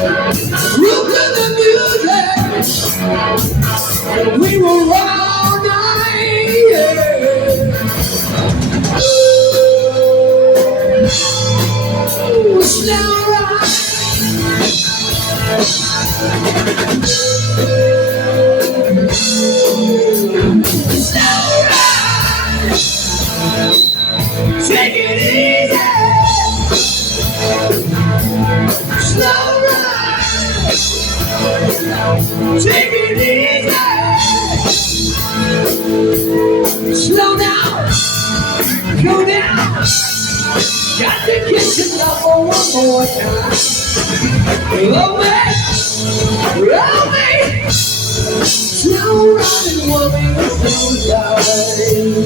Rooting the music, we will run all night. Yeah. Ooh, slow ride. Slow ride. Take it easy. Slow ride. Take it easy. Slow down. Go down. Got to get you number one more time. Love me. Love me. Slow riding woman, slow riding.